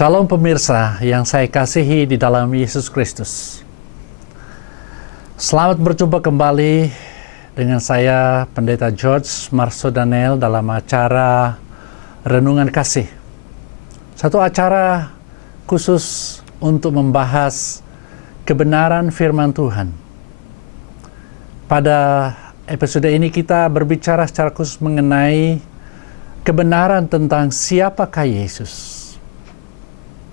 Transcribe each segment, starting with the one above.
Shalom pemirsa yang saya kasihi di dalam Yesus Kristus. Selamat berjumpa kembali dengan saya Pendeta George Marso Daniel dalam acara Renungan Kasih. Satu acara khusus untuk membahas kebenaran firman Tuhan. Pada episode ini kita berbicara secara khusus mengenai kebenaran tentang siapakah Yesus.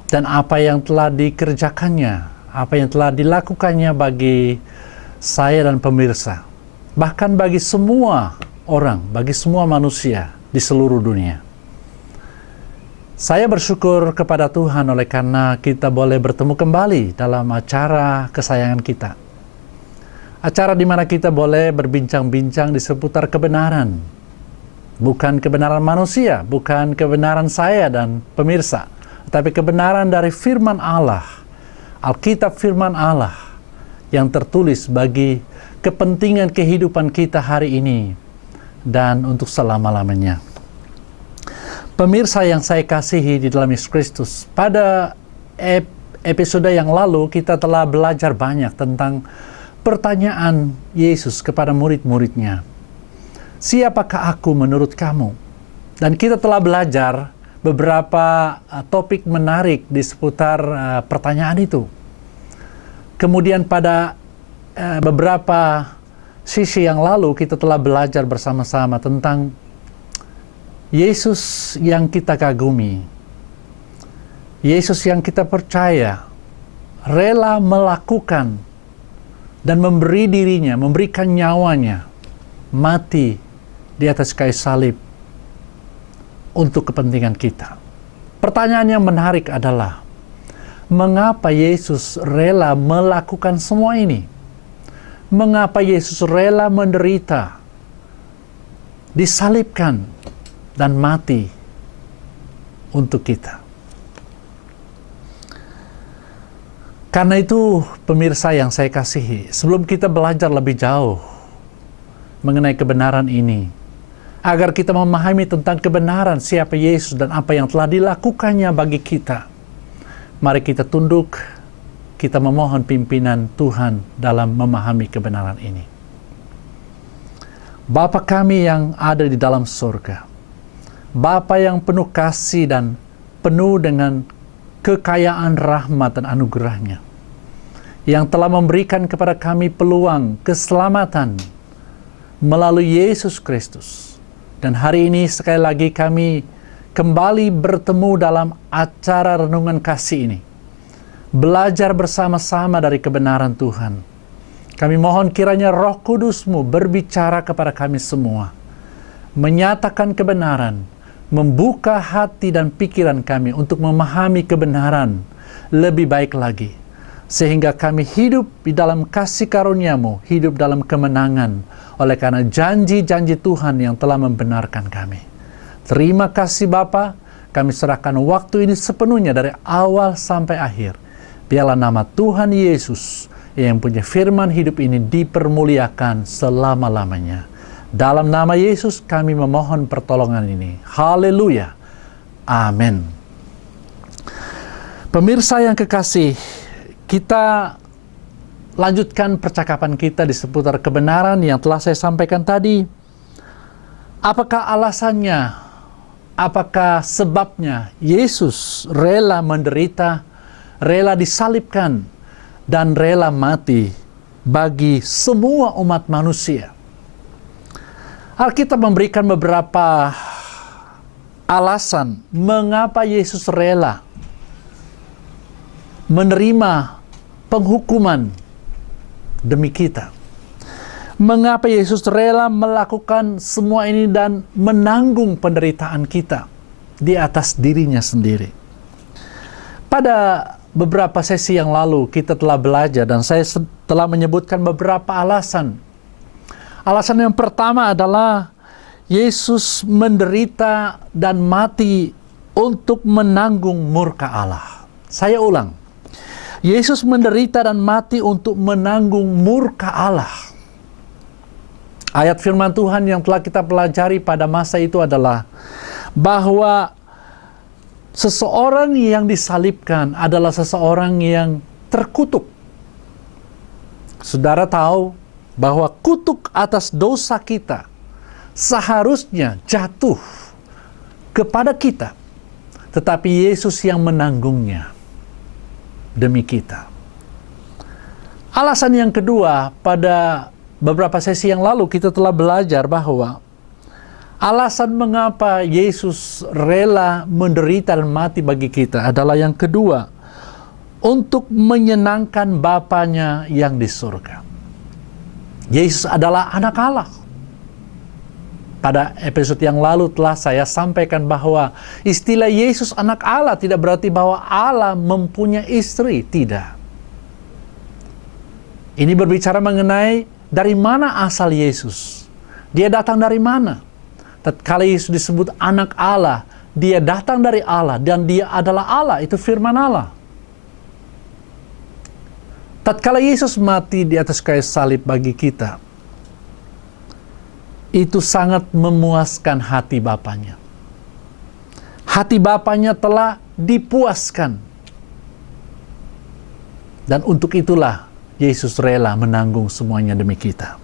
Dan apa yang telah dikerjakannya, apa yang telah dilakukannya bagi saya dan pemirsa. Bahkan bagi semua orang, bagi semua manusia di seluruh dunia. Saya bersyukur kepada Tuhan oleh karena kita boleh bertemu kembali dalam acara kesayangan kita. Acara di mana kita boleh berbincang-bincang di seputar kebenaran. Bukan kebenaran manusia, bukan kebenaran saya dan pemirsa. Tapi kebenaran dari firman Allah, Alkitab firman Allah yang tertulis bagi kepentingan kehidupan kita hari ini dan untuk selama-lamanya. Pemirsa yang saya kasihi di dalam Yesus Kristus, pada episode yang lalu kita telah belajar banyak tentang pertanyaan Yesus kepada murid-muridnya. Siapakah aku menurut kamu? Dan kita telah belajar beberapa topik menarik di seputar pertanyaan itu. Kemudian pada beberapa sisi yang lalu kita telah belajar bersama-sama tentang Yesus yang kita kagumi. Yesus yang kita percaya rela melakukan dan memberi dirinya, memberikan nyawanya, mati di atas kayu salib untuk kepentingan kita. Pertanyaan yang menarik adalah, mengapa Yesus rela melakukan semua ini? Mengapa Yesus rela menderita, disalibkan, dan mati untuk kita? Karena itu, pemirsa yang saya kasihi, sebelum kita belajar lebih jauh mengenai kebenaran ini, agar kita memahami tentang kebenaran siapa Yesus dan apa yang telah dilakukannya bagi kita, mari kita tunduk, kita memohon pimpinan Tuhan dalam memahami kebenaran ini. Bapa kami yang ada di dalam surga, Bapa yang penuh kasih dan penuh dengan kekayaan rahmat dan anugerahnya, yang telah memberikan kepada kami peluang keselamatan melalui Yesus Kristus. Dan hari ini sekali lagi kami kembali bertemu dalam acara Renungan Kasih ini. Belajar bersama-sama dari kebenaran Tuhan. Kami mohon kiranya Roh Kudus-Mu berbicara kepada kami semua. Menyatakan kebenaran, membuka hati dan pikiran kami untuk memahami kebenaran lebih baik lagi. Sehingga kami hidup di dalam kasih karunia-Mu, hidup dalam kemenangan, oleh karena janji-janji Tuhan yang telah membenarkan kami. Terima kasih Bapa, kami serahkan waktu ini sepenuhnya dari awal sampai akhir. Biarlah nama Tuhan Yesus yang punya firman hidup ini dipermuliakan selama-lamanya. Dalam nama Yesus kami memohon pertolongan ini. Haleluya. Amin. Pemirsa yang kekasih, kita lanjutkan percakapan kita di seputar kebenaran yang telah saya sampaikan tadi. Apakah alasannya? Apakah sebabnya Yesus rela menderita, rela disalibkan, dan rela mati bagi semua umat manusia? Alkitab memberikan beberapa alasan mengapa Yesus rela menerima penghukuman demi kita. Mengapa Yesus rela melakukan semua ini dan menanggung penderitaan kita di atas dirinya sendiri? Pada beberapa sesi yang lalu kita telah belajar dan saya telah menyebutkan beberapa alasan. Alasan yang pertama adalah Yesus menderita dan mati untuk menanggung murka Allah. Saya ulang. Yesus menderita dan mati untuk menanggung murka Allah. Ayat firman Tuhan yang telah kita pelajari pada masa itu adalah bahwa Seseorang yang disalibkan adalah seseorang yang terkutuk. Saudara tahu bahwa kutuk atas dosa kita seharusnya jatuh kepada kita, tetapi Yesus yang menanggungnya demi kita. Alasan yang kedua, pada beberapa sesi yang lalu kita telah belajar bahwa alasan mengapa Yesus rela menderita dan mati bagi kita adalah yang kedua, untuk menyenangkan Bapanya yang di surga. Yesus adalah anak Allah. Pada episode yang lalu telah saya sampaikan bahwa istilah Yesus anak Allah tidak berarti bahwa Allah mempunyai istri. Tidak. Ini berbicara mengenai dari mana asal Yesus. Dia datang dari mana? Tatkala Yesus disebut anak Allah, dia datang dari Allah dan dia adalah Allah, itu firman Allah. Tatkala Yesus mati di atas kayu salib bagi kita, itu sangat memuaskan hati Bapanya. Hati Bapanya telah dipuaskan. Dan untuk itulah Yesus rela menanggung semuanya demi kita.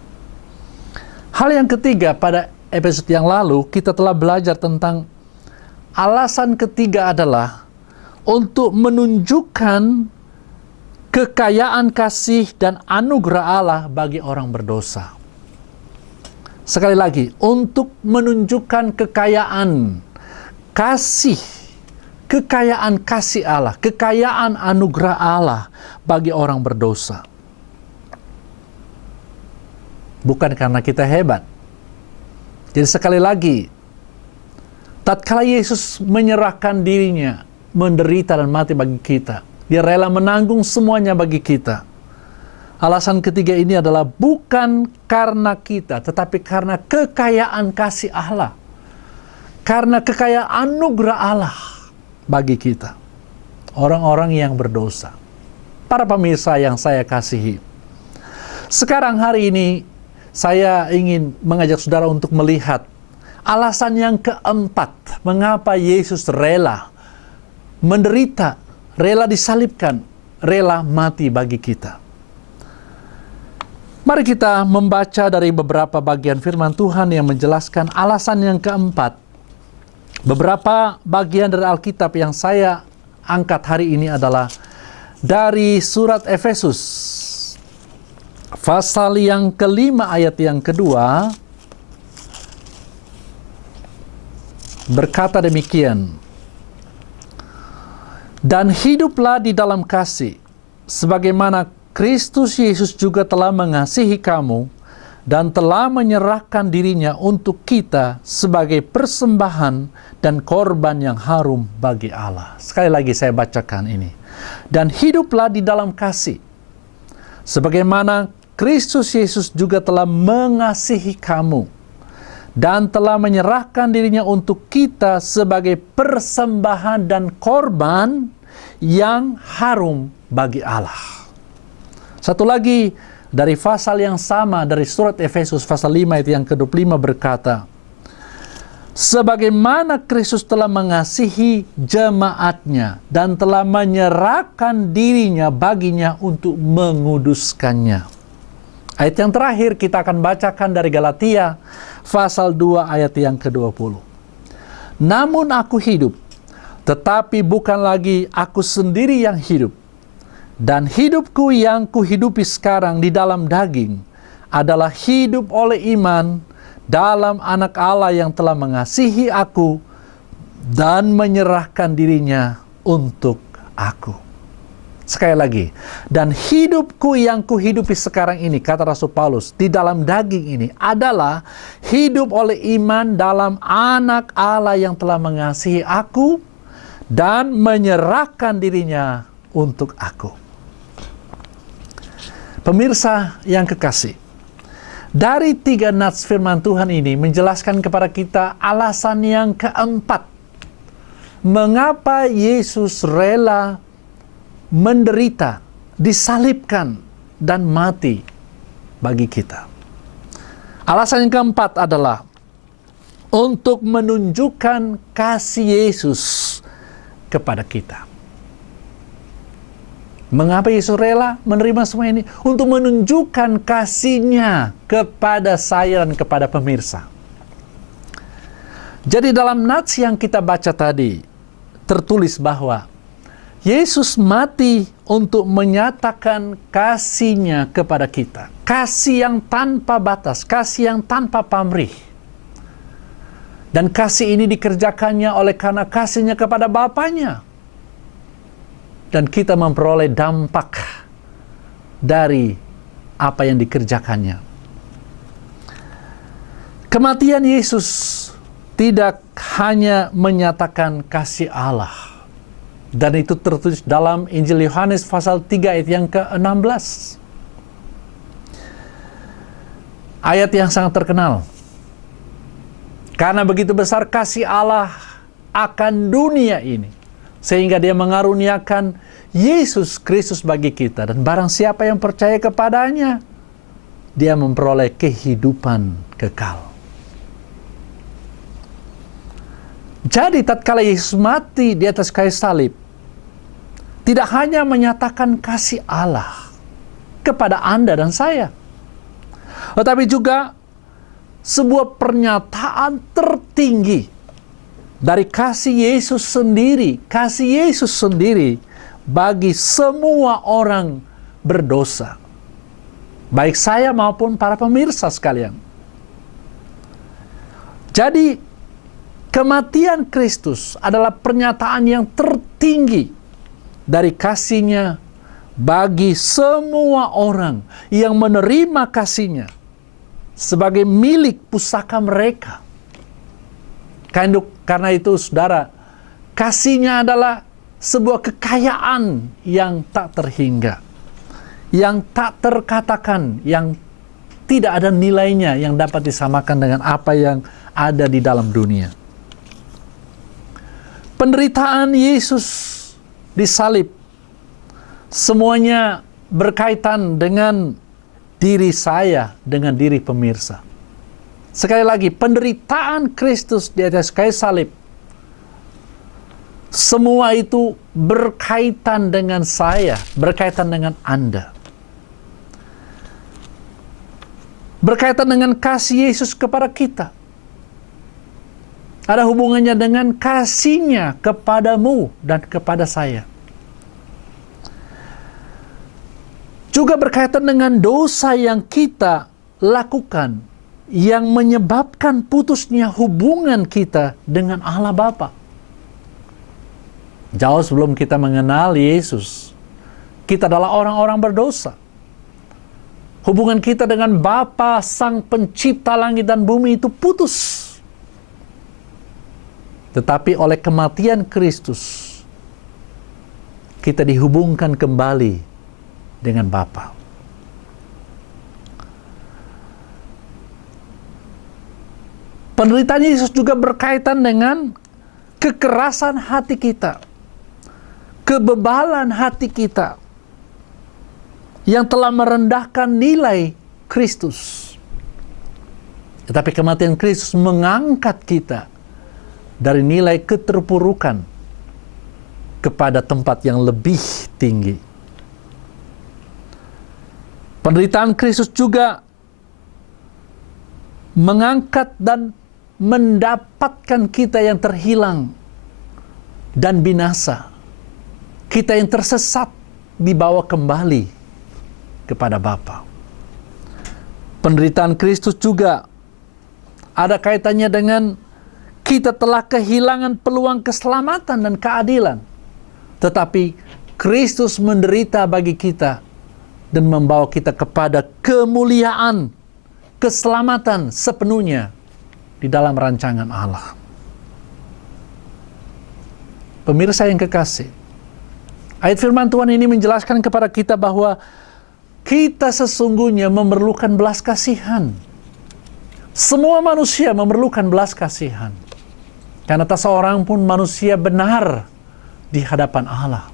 Hal yang ketiga, pada episode yang lalu kita telah belajar tentang alasan ketiga adalah untuk menunjukkan kekayaan kasih dan anugerah Allah bagi orang berdosa. Sekali lagi, untuk menunjukkan kekayaan kasih Allah, kekayaan anugerah Allah bagi orang berdosa. Bukan karena kita hebat. Jadi sekali lagi, tatkala Yesus menyerahkan dirinya, menderita dan mati bagi kita, dia rela menanggung semuanya bagi kita. Alasan ketiga ini adalah bukan karena kita, tetapi karena kekayaan kasih Allah. Karena kekayaan anugerah Allah bagi kita. Orang-orang yang berdosa. Para pemirsa yang saya kasihi. Sekarang hari ini, saya ingin mengajak saudara untuk melihat alasan yang keempat. Mengapa Yesus rela menderita, rela disalibkan, rela mati bagi kita. Mari kita membaca dari beberapa bagian firman Tuhan yang menjelaskan alasan yang keempat. Beberapa bagian dari Alkitab yang saya angkat hari ini adalah dari surat Efesus. Pasal yang kelima ayat yang kedua berkata demikian. Dan hiduplah di dalam kasih, sebagaimana Kristus Yesus juga telah mengasihi kamu dan telah menyerahkan dirinya untuk kita sebagai persembahan dan korban yang harum bagi Allah. Sekali lagi saya bacakan ini. Dan hiduplah di dalam kasih, sebagaimana Kristus Yesus juga telah mengasihi kamu dan telah menyerahkan dirinya untuk kita sebagai persembahan dan korban yang harum bagi Allah. Satu lagi dari pasal yang sama dari surat Efesus pasal 5 ayat yang ke-25 berkata, sebagaimana Kristus telah mengasihi jemaatnya dan telah menyerahkan dirinya baginya untuk menguduskannya. Ayat yang terakhir kita akan bacakan dari Galatia pasal 2 ayat yang ke-20. Namun aku hidup, tetapi bukan lagi aku sendiri yang hidup. Dan hidupku yang kuhidupi sekarang di dalam daging adalah hidup oleh iman dalam Anak Allah yang telah mengasihi aku dan menyerahkan dirinya untuk aku. Sekali lagi, dan hidupku yang kuhidupi sekarang ini, kata Rasul Paulus, di dalam daging ini adalah hidup oleh iman dalam Anak Allah yang telah mengasihi aku dan menyerahkan dirinya untuk aku. Pemirsa yang kekasih, dari 3 nats firman Tuhan ini menjelaskan kepada kita alasan yang keempat. Mengapa Yesus rela menderita, disalibkan, dan mati bagi kita. Alasan yang keempat adalah untuk menunjukkan kasih Yesus kepada kita. Mengapa Yesus rela menerima semua ini? Untuk menunjukkan kasih-Nya kepada saya dan kepada pemirsa. Jadi dalam nats yang kita baca tadi, tertulis bahwa Yesus mati untuk menyatakan kasih-Nya kepada kita. Kasih yang tanpa batas, kasih yang tanpa pamrih. Dan kasih ini dikerjakannya oleh karena kasih-Nya kepada Bapa-Nya. Dan kita memperoleh dampak dari apa yang dikerjakannya. Kematian Yesus tidak hanya menyatakan kasih Allah. Dan itu tertulis dalam Injil Yohanes pasal 3 ayat yang ke-16. Ayat yang sangat terkenal. Karena begitu besar kasih Allah akan dunia ini, sehingga Dia mengaruniakan Yesus Kristus bagi kita. Dan barang siapa yang percaya kepadanya, dia memperoleh kehidupan kekal. Jadi tatkala Yesus mati di atas kayu salib, tidak hanya menyatakan kasih Allah kepada Anda dan saya, tetapi juga sebuah pernyataan tertinggi dari kasih Yesus sendiri bagi semua orang berdosa, baik saya maupun para pemirsa sekalian. Jadi kematian Kristus adalah pernyataan yang tertinggi dari kasih-Nya bagi semua orang yang menerima kasih-Nya sebagai milik pusaka mereka. Karena itu, saudara, kasih-Nya adalah sebuah kekayaan yang tak terhingga, yang tak terkatakan, yang tidak ada nilainya yang dapat disamakan dengan apa yang ada di dalam dunia. Penderitaan Yesus di salib semuanya berkaitan dengan diri saya, dengan diri pemirsa. Sekali lagi, penderitaan Kristus di atas kayu salib, semua itu berkaitan dengan saya, berkaitan dengan Anda. Berkaitan dengan kasih Yesus kepada kita. Ada hubungannya dengan kasih-Nya kepadamu dan kepada saya. Juga berkaitan dengan dosa yang kita lakukan, yang menyebabkan putusnya hubungan kita dengan Allah Bapa. Jauh sebelum kita mengenal Yesus, kita adalah orang-orang berdosa. Hubungan kita dengan Bapa, Sang Pencipta langit dan bumi itu putus. Tetapi oleh kematian Kristus, kita dihubungkan kembali dengan Bapa. Penderitaan Yesus juga berkaitan dengan kekerasan hati kita, kebebalan hati kita, yang telah merendahkan nilai Kristus. Tetapi kematian Kristus mengangkat kita dari nilai keterpurukan kepada tempat yang lebih tinggi. Penderitaan Kristus juga mengangkat dan mendapatkan kita yang terhilang dan binasa. Kita yang tersesat dibawa kembali kepada Bapa. Penderitaan Kristus juga ada kaitannya dengan kita telah kehilangan peluang keselamatan dan keadilan. Tetapi Kristus menderita bagi kita dan membawa kita kepada kemuliaan, keselamatan sepenuhnya di dalam rancangan Allah. Pemirsa yang kekasih, ayat firman Tuhan ini menjelaskan kepada kita bahwa kita sesungguhnya memerlukan belas kasihan. Semua manusia memerlukan belas kasihan. Karena tak seorang pun manusia benar di hadapan Allah.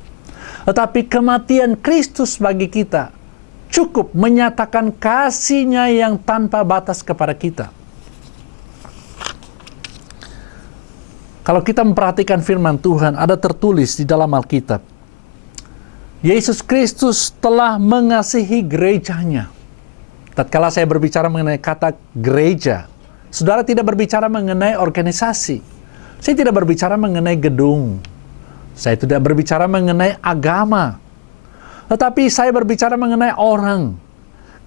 Tetapi kematian Kristus bagi kita cukup menyatakan kasih-Nya yang tanpa batas kepada kita. Kalau kita memperhatikan firman Tuhan, ada tertulis di dalam Alkitab, Yesus Kristus telah mengasihi gerejanya. Tatkala saya berbicara mengenai kata gereja, saudara tidak berbicara mengenai organisasi. Saya tidak berbicara mengenai gedung. Saya tidak berbicara mengenai agama. Tetapi saya berbicara mengenai orang.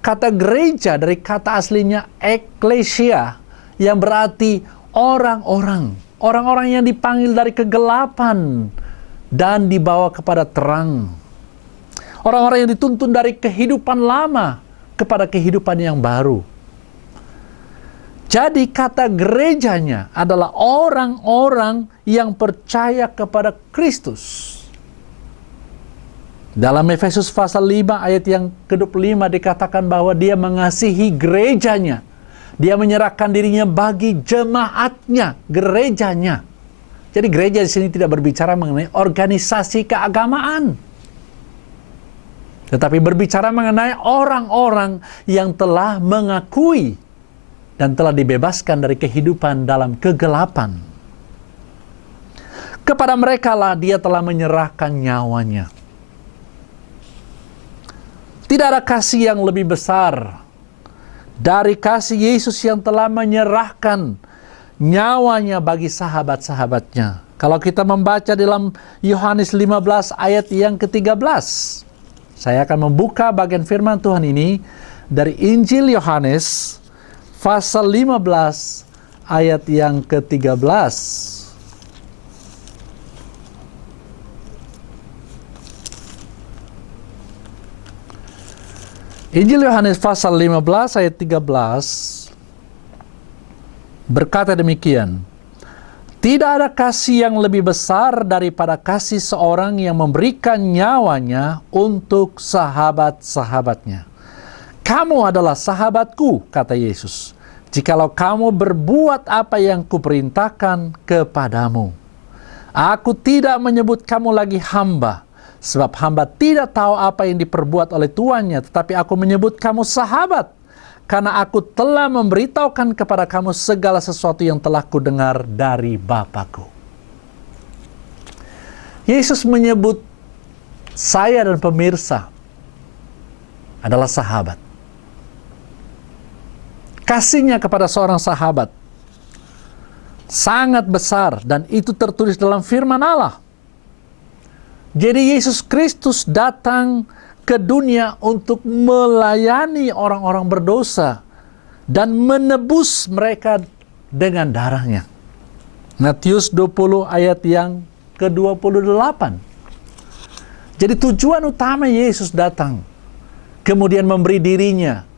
Kata gereja dari kata aslinya ekklesia, yang berarti orang-orang. Orang-orang yang dipanggil dari kegelapan dan dibawa kepada terang. Orang-orang yang dituntun dari kehidupan lama kepada kehidupan yang baru. Jadi kata gerejanya adalah orang-orang yang percaya kepada Kristus. Dalam Efesus pasal 5 ayat yang ke-25 dikatakan bahwa dia mengasihi gerejanya. Dia menyerahkan dirinya bagi jemaatnya, gerejanya. Jadi gereja di sini tidak berbicara mengenai organisasi keagamaan, tetapi berbicara mengenai orang-orang yang telah mengakui dan telah dibebaskan dari kehidupan dalam kegelapan. Kepada mereka lah dia telah menyerahkan nyawanya. Tidak ada kasih yang lebih besar dari kasih Yesus yang telah menyerahkan nyawanya bagi sahabat-sahabatnya. Kalau kita membaca dalam Yohanes 15 ayat yang ke-13, saya akan membuka bagian firman Tuhan ini dari Injil Yohanes pasal 15 ayat yang ke-13. Injil Yohanes pasal 15 ayat 13 berkata demikian, "Tidak ada kasih yang lebih besar daripada kasih seorang yang memberikan nyawanya untuk sahabat-sahabatnya. Kamu adalah sahabatku," kata Yesus, "jikalau kamu berbuat apa yang kuperintahkan kepadamu. Aku tidak menyebut kamu lagi hamba, sebab hamba tidak tahu apa yang diperbuat oleh tuannya, tetapi aku menyebut kamu sahabat, karena aku telah memberitahukan kepada kamu segala sesuatu yang telah kudengar dari Bapa-Ku." Yesus menyebut saya dan pemirsa adalah sahabat. Kasihnya kepada seorang sahabat sangat besar, dan itu tertulis dalam firman Allah. Jadi Yesus Kristus datang ke dunia untuk melayani orang-orang berdosa dan menebus mereka dengan darahnya. Matius 20 ayat yang ke-28. Jadi tujuan utama Yesus datang, kemudian memberi dirinya,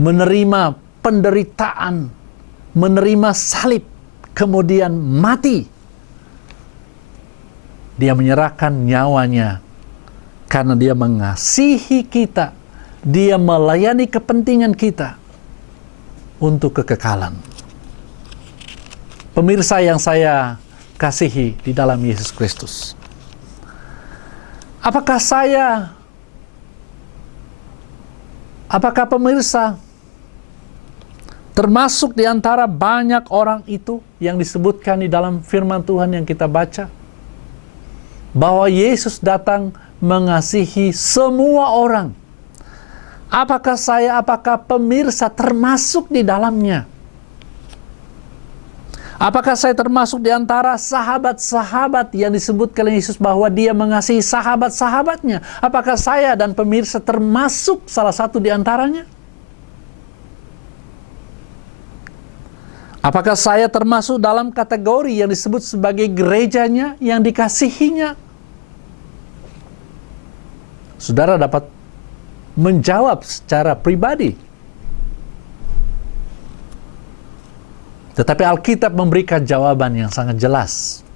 menerima penderitaan, menerima salib, kemudian mati. Dia menyerahkan nyawanya karena dia mengasihi kita. Dia melayani kepentingan kita untuk kekekalan. Pemirsa yang saya kasihi di dalam Yesus Kristus, apakah pemirsa termasuk di antara banyak orang itu yang disebutkan di dalam firman Tuhan yang kita baca? Bahwa Yesus datang mengasihi semua orang. Apakah pemirsa termasuk di dalamnya? Apakah saya termasuk di antara sahabat-sahabat yang disebutkan oleh Yesus bahwa dia mengasihi sahabat-sahabatnya? Apakah saya dan pemirsa termasuk salah satu di antaranya? Apakah saya termasuk dalam kategori yang disebut sebagai gerejanya yang dikasihinya? Saudara dapat menjawab secara pribadi. Tetapi Alkitab memberikan jawaban yang sangat jelas.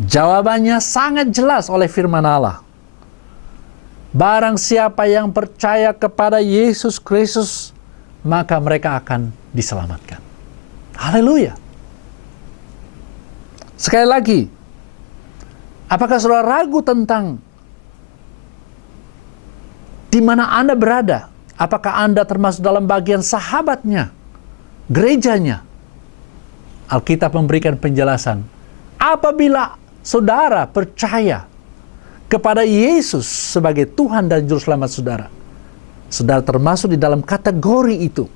Jawabannya sangat jelas oleh firman Allah. Barang siapa yang percaya kepada Yesus Kristus, maka mereka akan diselamatkan. Haleluya. Sekali lagi, apakah saudara ragu tentang di mana Anda berada? Apakah Anda termasuk dalam bagian sahabatnya, gerejanya? Alkitab memberikan penjelasan. Apabila saudara percaya kepada Yesus sebagai Tuhan dan Juru Selamat saudara, saudara termasuk di dalam kategori itu.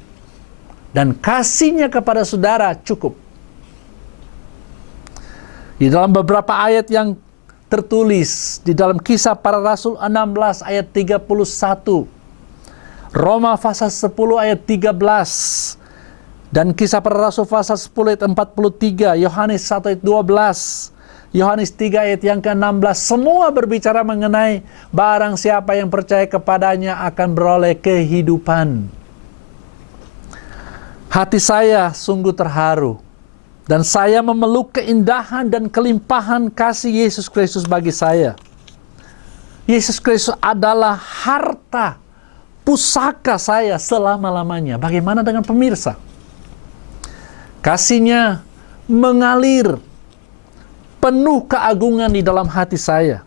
Dan kasih-Nya kepada saudara cukup. Di dalam beberapa ayat yang tertulis di dalam Kisah Para Rasul 16 ayat 31, Roma pasal 10 ayat 13, dan Kisah Para Rasul pasal 10 ayat 43, Yohanes 1 ayat 12, Yohanes 3 ayat yang ke-16, semua berbicara mengenai barang siapa yang percaya kepadanya akan beroleh kehidupan. Hati saya sungguh terharu, dan saya memeluk keindahan dan kelimpahan kasih Yesus Kristus bagi saya. Yesus Kristus adalah harta pusaka saya selama-lamanya. Bagaimana dengan pemirsa? Kasih-Nya mengalir penuh keagungan di dalam hati saya,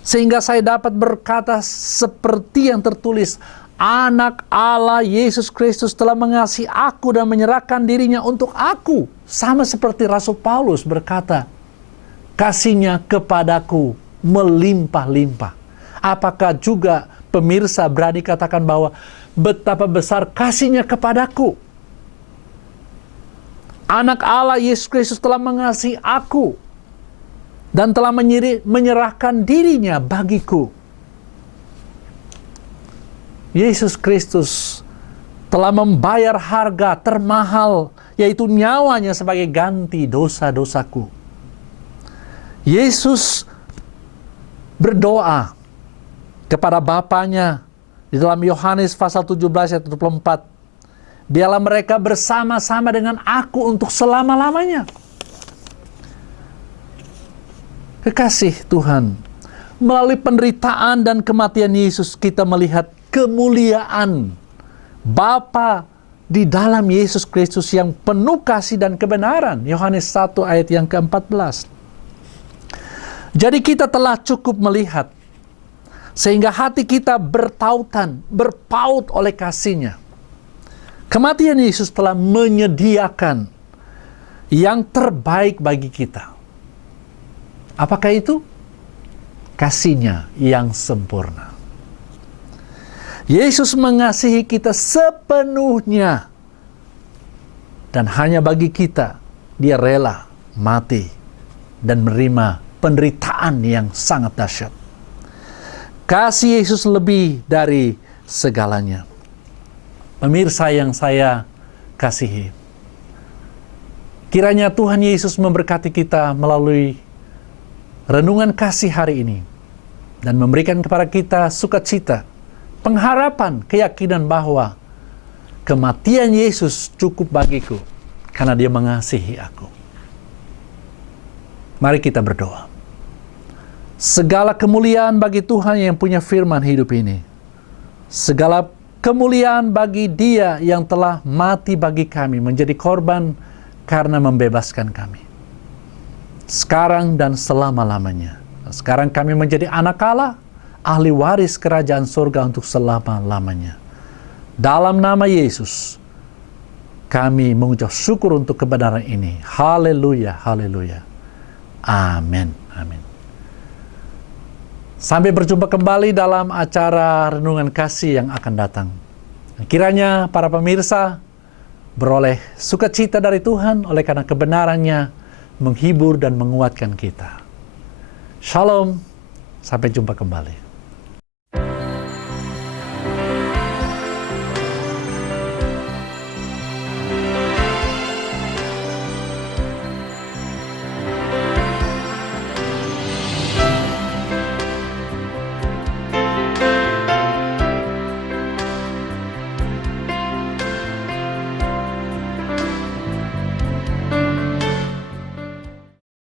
sehingga saya dapat berkata seperti yang tertulis, Anak Allah Yesus Kristus telah mengasihi aku dan menyerahkan dirinya untuk aku. Sama seperti Rasul Paulus berkata, kasih-Nya kepadaku melimpah-limpah. Apakah juga pemirsa berani katakan bahwa betapa besar kasih-Nya kepadaku? Anak Allah Yesus Kristus telah mengasihi aku dan telah menyerahkan dirinya bagiku. Yesus Kristus telah membayar harga termahal, yaitu nyawanya sebagai ganti dosa-dosaku. Yesus berdoa kepada Bapanya di dalam Yohanes pasal 17 ayat 24. Biarlah mereka bersama-sama dengan aku untuk selama-lamanya. Kekasih Tuhan, melalui penderitaan dan kematian Yesus kita melihat kemuliaan Bapa di dalam Yesus Kristus yang penuh kasih dan kebenaran. Yohanes 1 ayat yang ke-14. Jadi kita telah cukup melihat, sehingga hati kita berpaut oleh kasih-Nya. Kematian Yesus telah menyediakan yang terbaik bagi kita. Apakah itu? Kasih-Nya yang sempurna. Yesus mengasihi kita sepenuhnya. Dan hanya bagi kita, Dia rela mati dan menerima penderitaan yang sangat dahsyat. Kasih Yesus lebih dari segalanya. Pemirsa yang saya kasihi, kiranya Tuhan Yesus memberkati kita melalui renungan kasih hari ini dan memberikan kepada kita sukacita, pengharapan, keyakinan bahwa kematian Yesus cukup bagiku karena Dia mengasihi aku. Mari kita berdoa. Segala kemuliaan bagi Tuhan yang punya firman hidup ini. Segala kemuliaan bagi Dia yang telah mati bagi kami, menjadi korban karena membebaskan kami. Sekarang dan selama-lamanya. Sekarang kami menjadi anak Allah, ahli waris kerajaan surga untuk selama-lamanya. Dalam nama Yesus, kami mengucap syukur untuk kebenaran ini. Haleluya, haleluya. Amin, amin. Sampai berjumpa kembali dalam acara Renungan Kasih yang akan datang. Kiranya para pemirsa beroleh sukacita dari Tuhan oleh karena kebenarannya menghibur dan menguatkan kita. Shalom, sampai jumpa kembali.